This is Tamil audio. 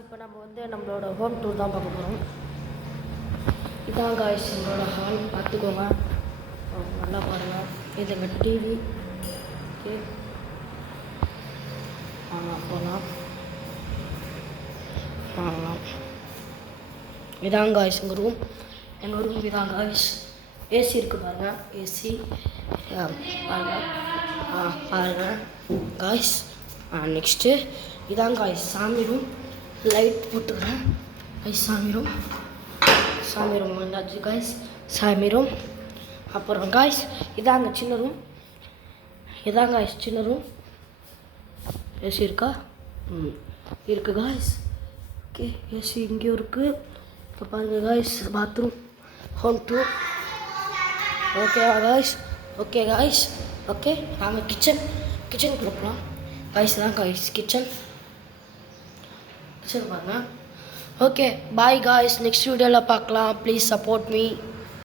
இப்போ நம்ம வந்து நம்மளோட ஹோம் டூர் தான் பார்க்க போகிறோம். இதான் காய்ஸ் எங்களோட ஹால், பார்த்துக்கோங்க, நல்லா பாருங்கள். இது எங்கள் டிவி. ஓகே, போகலாம். இதான் காய்ஸ் எங்கள் ரூம். இதான் காய்ஸ். ஏசி இருக்குது பாருங்கள், ஏசி பாருங்கள் காய்ஸ். நெக்ஸ்ட்டு இதான் காய்ஸ் சாமி ரூம். லைட் போட்டுக்கிறேன் காய்ஸ். சாமி ரூம் வந்தாச்சு காய்ஸ். சாமி ரூம். அப்புறம் காய்ஸ் இதாங்க சின்ன ரூம். ஏசி இருக்கா? இருக்குது காய்ஸ். ஓகே, ஏசி இங்கேயும் இருக்குது. இப்போ பாருங்கள் காய்ஸ், பாத்ரூம், ஹோம் டூர். ஓகேவா காய்ஸ்? ஓகே, நாங்கள் கிச்சன் கொடுக்கலாம் காய்ஸ். தான் காய்ஸ் கிச்சன் பாருங்க. Okay, bye guys. நெக்ஸ்ட் வீடியோவில் பார்க்கலாம். Please support me.